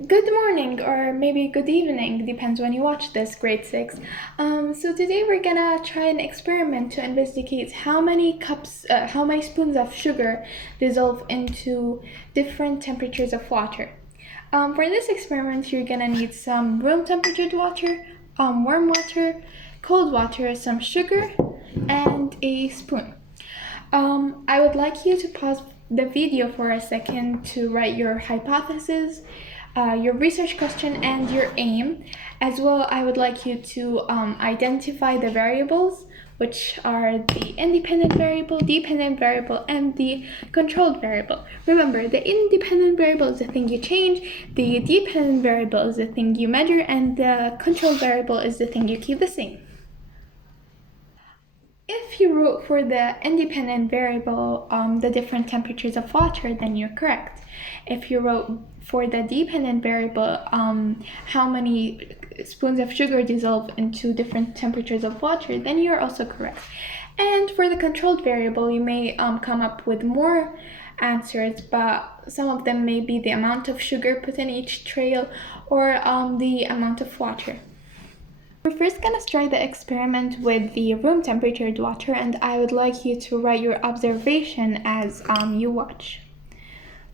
Good morning, or maybe good evening, depends when you watch this, grade 6. So today we're gonna try an experiment to investigate how many spoons of sugar dissolve into different temperatures of water. For this experiment, you're gonna need some room temperature water, warm water, cold water, some sugar, and a spoon. I would like you to pause the video for a second to write your hypothesis, your research question, and your aim. As well, I would like you to identify the variables, which are the independent variable, dependent variable, and the controlled variable. Remember, the independent variable is the thing you change, the dependent variable is the thing you measure, and the controlled variable is the thing you keep the same. If you wrote for the independent variable the different temperatures of water, then you're correct. If you wrote for the dependent variable how many spoons of sugar dissolve into different temperatures of water, then you're also correct. And for the controlled variable, you may come up with more answers, but some of them may be the amount of sugar put in each trail or the amount of water. We're first gonna start the experiment with the room temperature water, and I would like you to write your observation as you watch.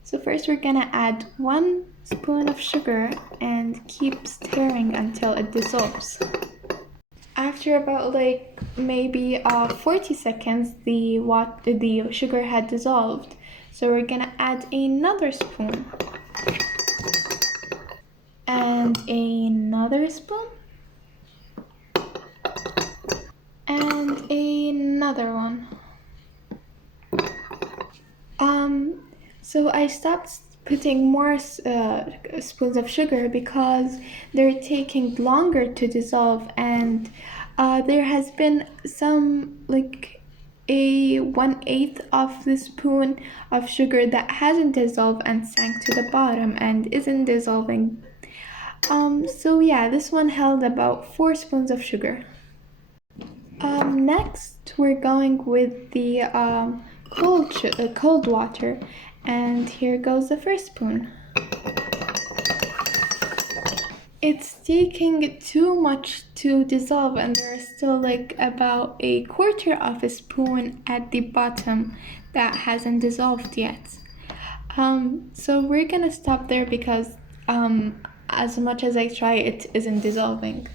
So first we're gonna add 1 spoon of sugar and keep stirring until it dissolves. After about maybe 40 seconds, the sugar had dissolved. So we're gonna add another spoon and another spoon. And another one. So I stopped putting more spoons of sugar because they're taking longer to dissolve, and there has been some a 1/8 of the spoon of sugar that hasn't dissolved and sank to the bottom and isn't dissolving. So yeah, this one held about 4 spoons of sugar. Next, we're going with the cold water, and here goes the first spoon. It's taking too much to dissolve, and there's still about a quarter of a spoon at the bottom that hasn't dissolved yet. So we're gonna stop there because as much as I try, it isn't dissolving.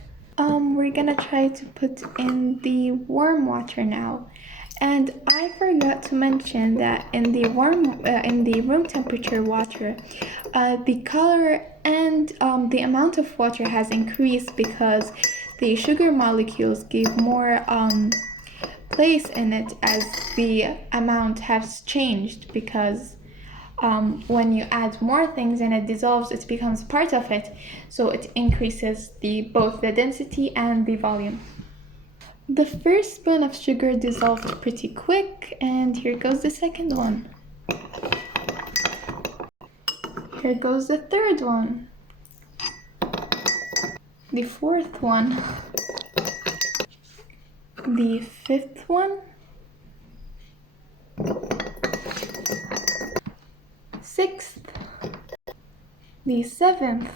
We're gonna try to put in the warm water now. And I forgot to mention that in the room temperature water, the color and the amount of water has increased because the sugar molecules gave more place in it as the amount has changed, because when you add more things and it dissolves, it becomes part of it, so it increases both the density and the volume. The first spoon of sugar dissolved pretty quick, and here goes the second one. Here goes the third one. The fourth one. The fifth one. Sixth. The seventh.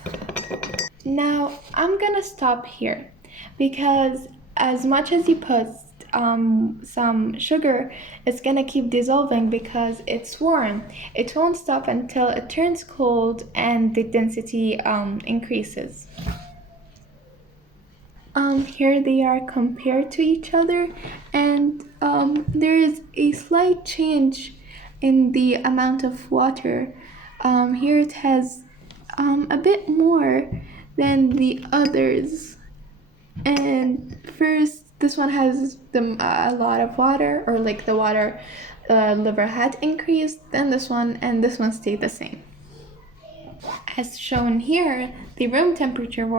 Now I'm gonna stop here because as much as you put some sugar, it's gonna keep dissolving because it's warm. It won't stop until it turns cold and the density increases. Here they are compared to each other, and there is a slight change in the amount of water. Here it has a bit more than the others. And first, this one has a lot of water, or the water level had increased. Then this one, and this one stayed the same. As shown here, the room temperatured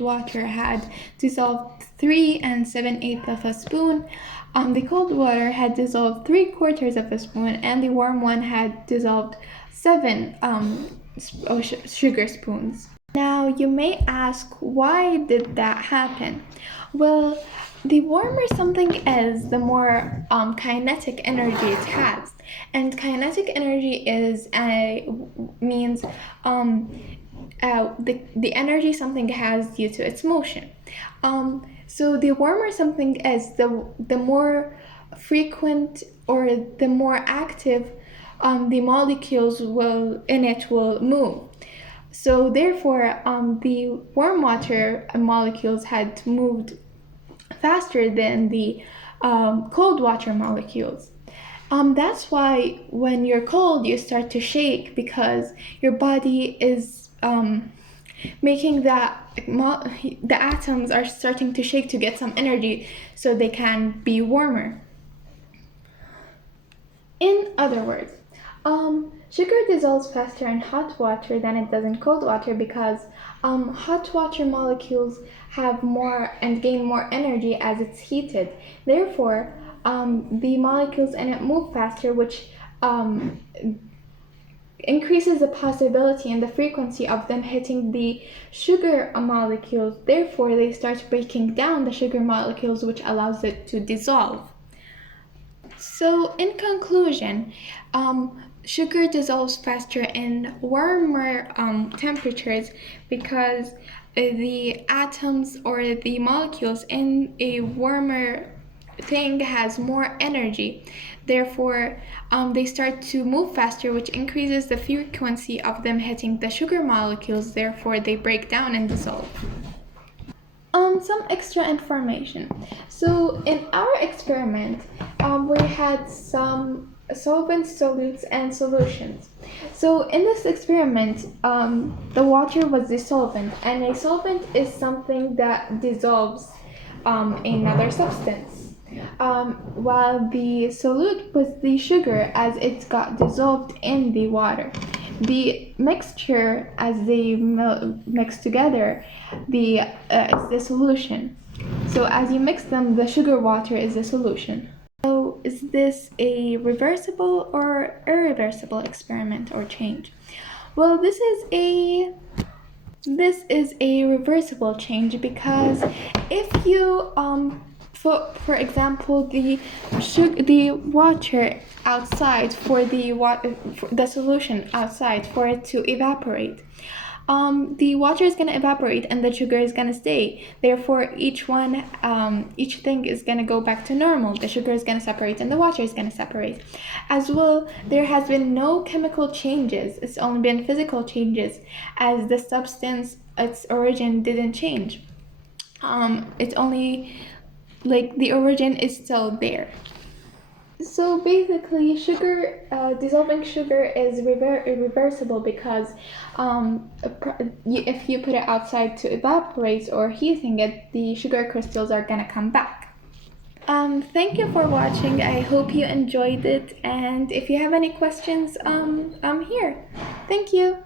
water had dissolved 3 7/8 of a spoon. The cold water had dissolved 3/4 of a spoon, and the warm one had dissolved 7 sugar spoons. Now you may ask, why did that happen? Well, the warmer something is, the more kinetic energy it has, and kinetic energy is means the energy something has due to its motion. So the warmer something is, the more frequent or the more active the molecules will move. So therefore, the warm water molecules had moved faster than the cold water molecules. That's why when you're cold, you start to shake, because your body is making the atoms are starting to shake to get some energy so they can be warmer. In other words, sugar dissolves faster in hot water than it does in cold water, because hot water molecules have more and gain more energy as it's heated. Therefore, the molecules in it move faster, which increases the possibility and the frequency of them hitting the sugar molecules. Therefore, they start breaking down the sugar molecules, which allows it to dissolve. So, in conclusion, sugar dissolves faster in warmer temperatures, because the atoms or the molecules in a warmer thing has more energy. Therefore, they start to move faster, which increases the frequency of them hitting the sugar molecules. Therefore, they break down and dissolve. Some extra information. So in our experiment, we had some solvents, solutes, and solutions. So in this experiment, the water was the solvent, and a solvent is something that dissolves another substance. While the solute was the sugar, as it got dissolved in the water. The mixture, as they mix together, is the solution. So as you mix them, the sugar water is the solution. So is this a reversible or irreversible experiment or change? Well, this is a reversible change, because if you for example, the water outside for the solution outside, for it to evaporate, the water is going to evaporate and the sugar is going to stay. Therefore, each thing is going to go back to normal. The sugar is going to separate and the water is going to separate. As well, there has been no chemical changes. It's only been physical changes, as the substance, its origin didn't change. It's only the origin is still there. So basically, dissolving sugar is irreversible, because if you put it outside to evaporate or heating it, the sugar crystals are gonna come back. Thank you for watching. I hope you enjoyed it, and if you have any questions, I'm here. Thank you.